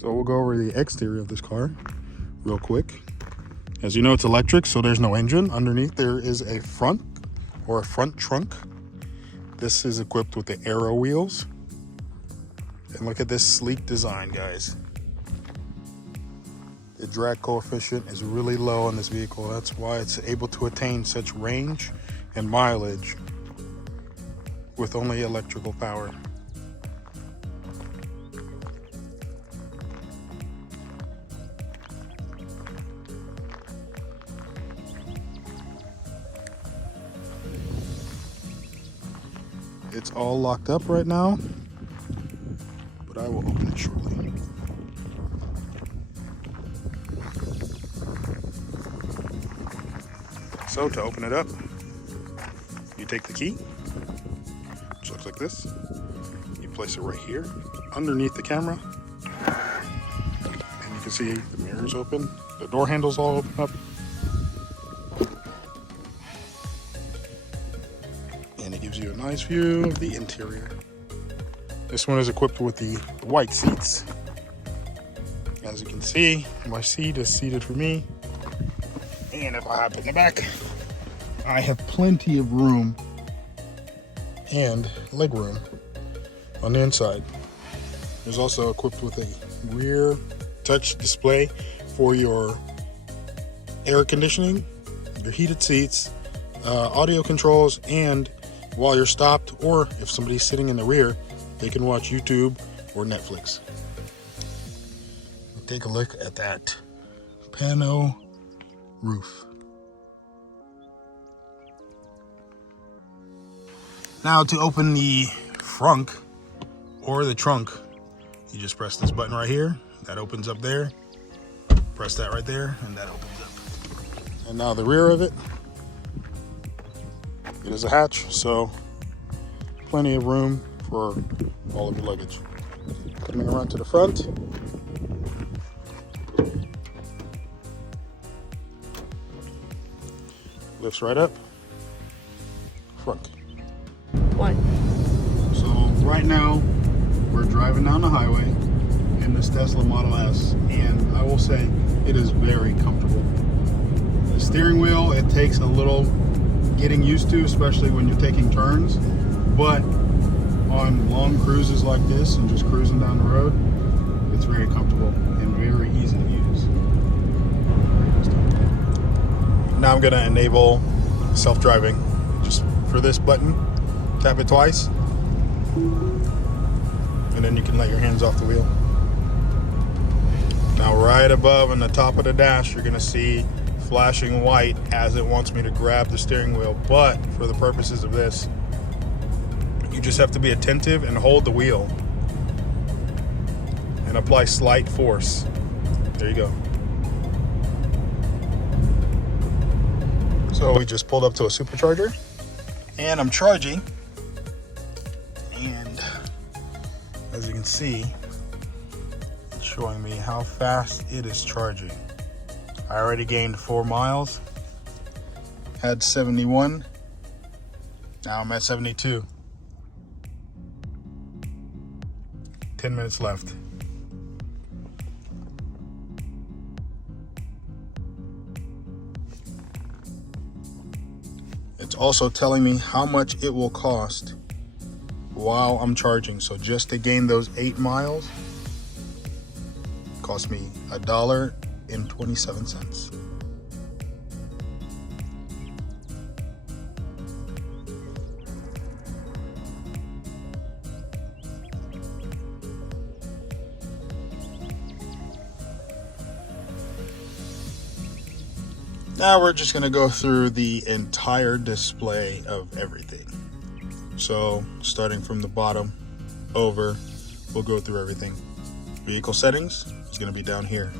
So we'll go over the exterior of this car real quick. As you know, it's electric, so there's no engine. Underneath there is a front trunk. This is equipped with the Aero wheels. And look at this sleek design, guys. The drag coefficient is really low on this vehicle. That's why it's able to attain such range and mileage with only electrical power. It's all locked up right now, but I will open it shortly. So to open it up, you take the key, which looks like this. You place it right here underneath the camera, and you can see the mirrors open. The door handles all open up. And it gives you a nice view of the interior. This one is equipped with the white seats. As you can see, my seat is seated for me. And if I hop in the back, I have plenty of room and leg room on the inside. There's also equipped with a rear touch display for your air conditioning, your heated seats, audio controls, and while you're stopped, or if somebody's sitting in the rear, they can watch YouTube or Netflix. Take a look at that pano roof. Now to open the frunk or the trunk, you just press this button right here. That opens up there. Press that right there, and that opens up. And now the rear of it, it is a hatch, so plenty of room for all of your luggage. Coming around to the front. Lifts right up. Front. One. So right now, we're driving down the highway in this Tesla Model S, and I will say it is very comfortable. The steering wheel, it takes a little getting used to, especially when you're taking turns, but on long cruises like this and just cruising down the road, it's very comfortable and very easy to use. Now I'm going to enable self-driving. Just for this button, tap it twice, and then you can let your hands off the wheel. Now right above on the top of the dash, you're going to see flashing white as it wants me to grab the steering wheel, but for the purposes of this, you just have to be attentive and hold the wheel and apply slight force. There you go. So we just pulled up to a supercharger, and I'm charging, and as you can see, it's showing me how fast it is charging. I already gained 4 miles, had 71, now I'm at 72. 10 minutes left. It's also telling me how much it will cost while I'm charging. So just to gain those 8 miles, it cost me $1.27. Now we're just going to go through the entire display of everything. So starting from the bottom over, we'll go through everything. Vehicle settings is going to be down here.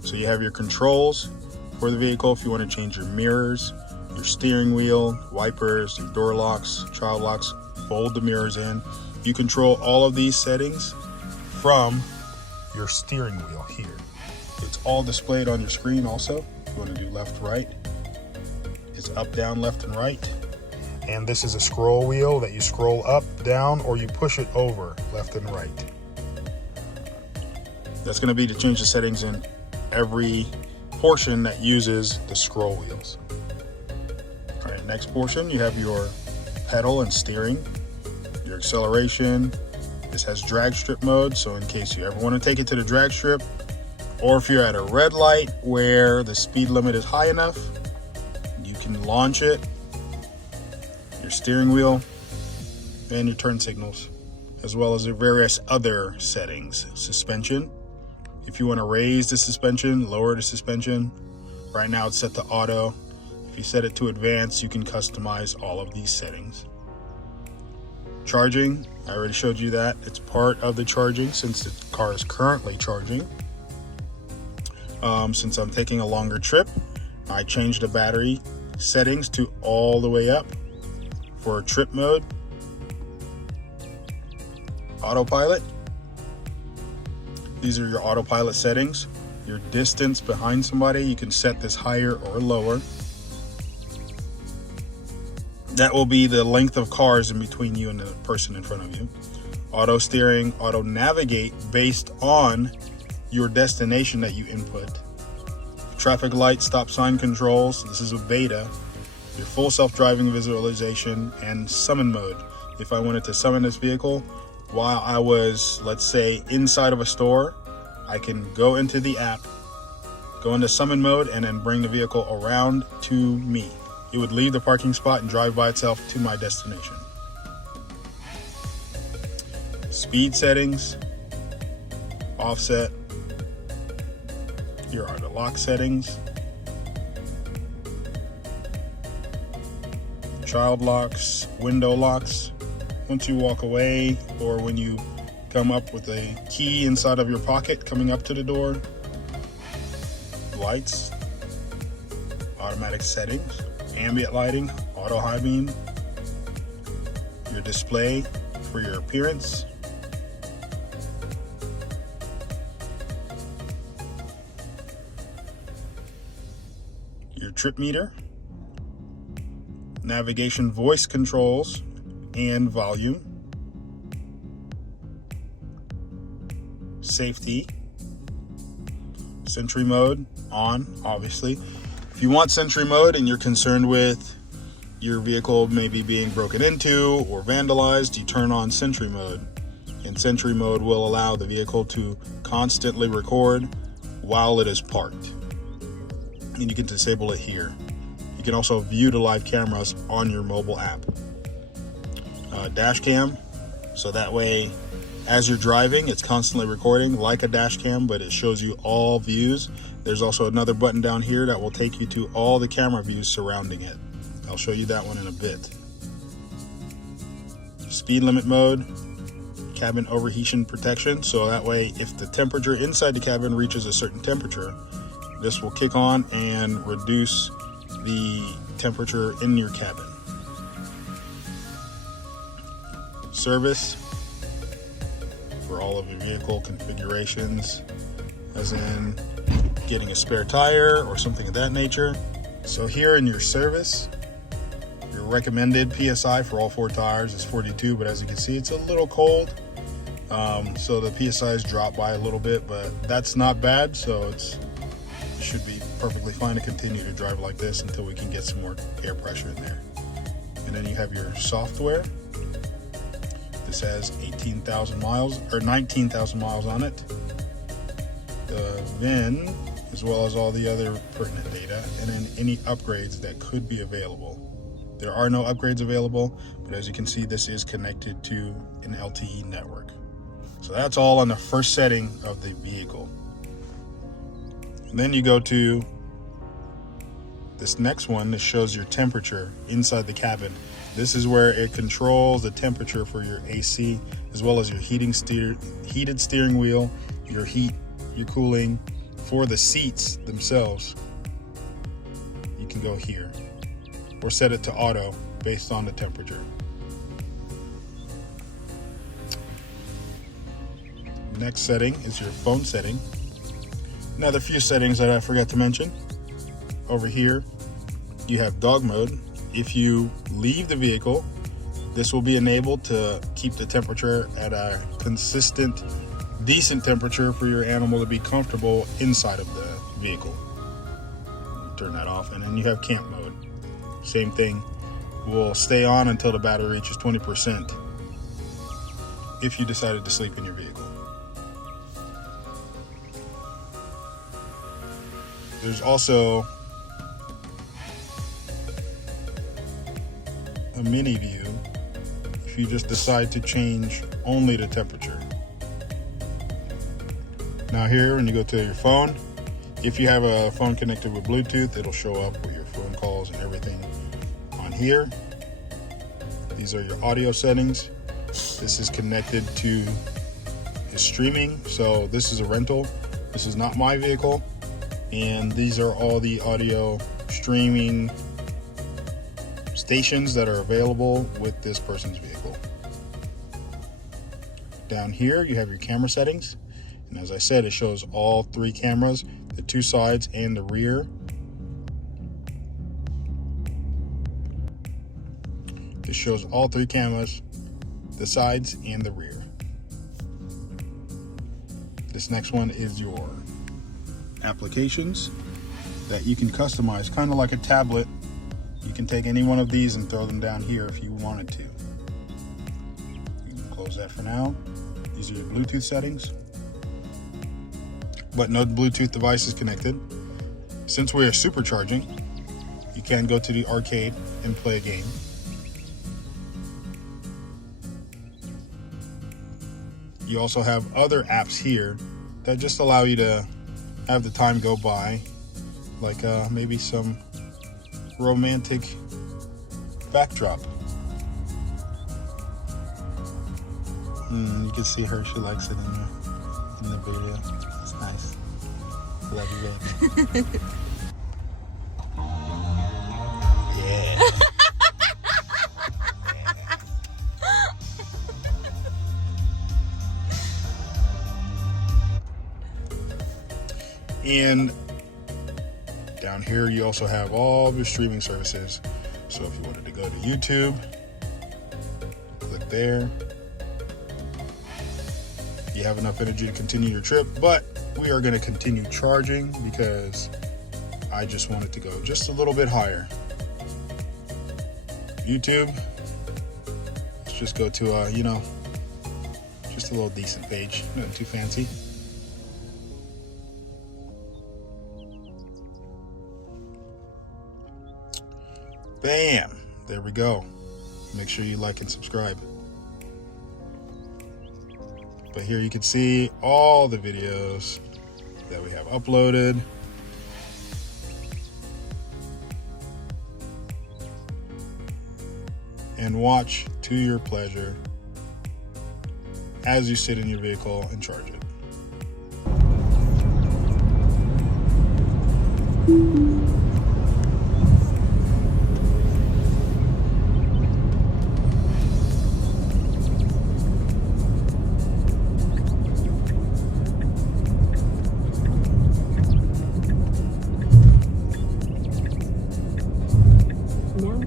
So you have your controls for the vehicle if you want to change your mirrors, your steering wheel, wipers, your door locks, child locks, fold the mirrors in. You control all of these settings from your steering wheel here. It's all displayed on your screen also. You want to do left, right. It's up, down, left, and right. And this is a scroll wheel that you scroll up, down, or you push it over left and right. That's going to be to change the settings in every portion that uses the scroll wheels. All right, next portion, you have your pedal and steering, your acceleration. This has drag strip mode, so in case you ever want to take it to the drag strip, or if you're at a red light where the speed limit is high enough, you can launch it, your steering wheel, and your turn signals, as well as the various other settings. Suspension, if you want to raise the suspension, lower the suspension. Right now it's set to auto. If you set it to advanced, you can customize all of these settings. Charging, I already showed you that. It's part of the charging since the car is currently charging. Since I'm taking a longer trip, I changed the battery settings to all the way up for trip mode. Autopilot. These are your autopilot settings. Your distance behind somebody, you can set this higher or lower. That will be the length of cars in between you and the person in front of you. Auto steering, auto navigate based on your destination that you input. Traffic light, stop sign controls, this is a beta. Your full self-driving visualization, and summon mode. If I wanted to summon this vehicle while I was, let's say, inside of a store, I can go into the app, go into summon mode, and then bring the vehicle around to me. It would leave the parking spot and drive by itself to my destination. Speed settings, offset, here are the lock settings, child locks, window locks. Once you walk away or when you come up with a key inside of your pocket coming up to the door. Lights, automatic settings, ambient lighting, auto high beam, your display for your appearance, your trip meter, navigation voice controls and volume, safety, Sentry mode on, obviously. If you want Sentry mode and you're concerned with your vehicle maybe being broken into or vandalized, you turn on Sentry mode. And Sentry mode will allow the vehicle to constantly record while it is parked. And you can disable it here. You can also view the live cameras on your mobile app. Dash cam, so that way as you're driving it's constantly recording like a dash cam, but it shows you all views. There's also another button down here that will take you to all the camera views surrounding it. I'll show you that one in a bit. Speed limit mode, cabin overheating protection, so that way if the temperature inside the cabin reaches a certain temperature, this will kick on and reduce the temperature in your cabin. Service for all of your vehicle configurations, as in getting a spare tire or something of that nature. So here in your service, your recommended PSI for all 4 tires is 42, but as you can see it's a little cold, so the PSIs drop by a little bit, but that's not bad, so it should be perfectly fine to continue to drive like this until we can get some more air pressure in there. And then you have your software. This has 18,000 miles or 19,000 miles on it. The VIN, as well as all the other pertinent data, and then any upgrades that could be available. There are no upgrades available, but as you can see, this is connected to an LTE network. So that's all on the first setting of the vehicle. And then you go to this next one that shows your temperature inside the cabin. This is where it controls the temperature for your AC, as well as your heated steering wheel, your heat, your cooling. For the seats themselves, you can go here or set it to auto based on the temperature. Next setting is your phone setting. Another few settings that I forgot to mention. Over here, you have dog mode. If you leave the vehicle, this will be enabled to keep the temperature at a consistent decent temperature for your animal to be comfortable inside of the vehicle. Turn that off, and then you have camp mode. Same thing, will stay on until the battery reaches 20% if you decided to sleep in your vehicle. There's also a mini view if you just decide to change only the temperature. Now here, when you go to your phone, if you have a phone connected with Bluetooth, it'll show up with your phone calls and everything on here. These are your audio settings. This is connected to his streaming. So this is a rental. This is not my vehicle. And these are all the audio streaming stations that are available with this person's vehicle. Down here, you have your camera settings. And as I said, it shows all 3 cameras, the 2 sides and the rear. It shows all 3 cameras, the sides and the rear. This next one is your applications that you can customize, kind of like a tablet. You can take any one of these and throw them down here if you wanted to. You can close that for now. These are your Bluetooth settings, but no Bluetooth device is connected. Since we are supercharging, you can go to the arcade and play a game. You also have other apps here that just allow you to have the time go by, like maybe some romantic backdrop. You can see her, she likes it in the video. It's nice. Love you, baby. Yeah. And down here, you also have all of your streaming services. So if you wanted to go to YouTube, click there. You have enough energy to continue your trip, but we are going to continue charging because I just wanted to go just a little bit higher. YouTube, let's just go to just a little decent page, nothing too fancy. Bam, there we go. Make sure you like and subscribe. But here you can see all the videos that we have uploaded. And watch to your pleasure as you sit in your vehicle and charge it.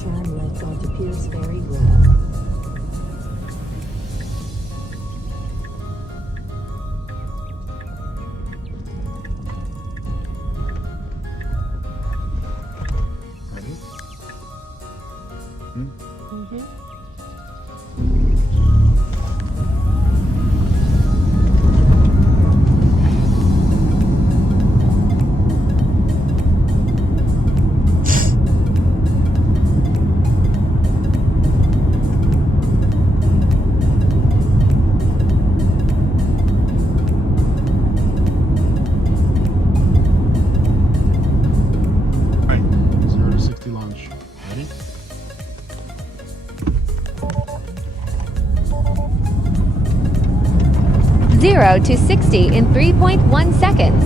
Turn left onto Pierce Ferry Road. Ready? Mm-hmm. 0 to 60 launch. Ready? Zero to 60 in 3.1 seconds.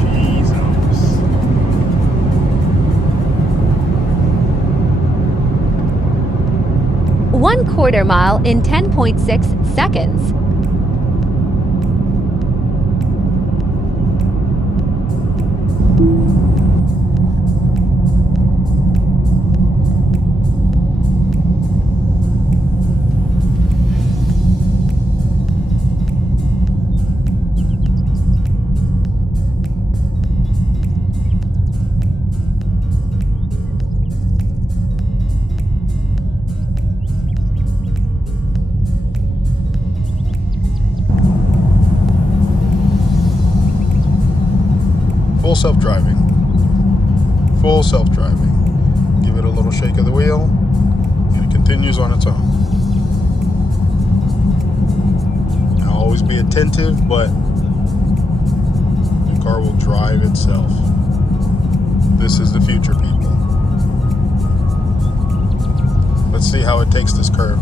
Jesus. One quarter mile in 10.6 seconds. self-driving. Full self-driving. Give it a little shake of the wheel, and it continues on its own. Now always be attentive, but the car will drive itself. This is the future, people. Let's see how it takes this curve.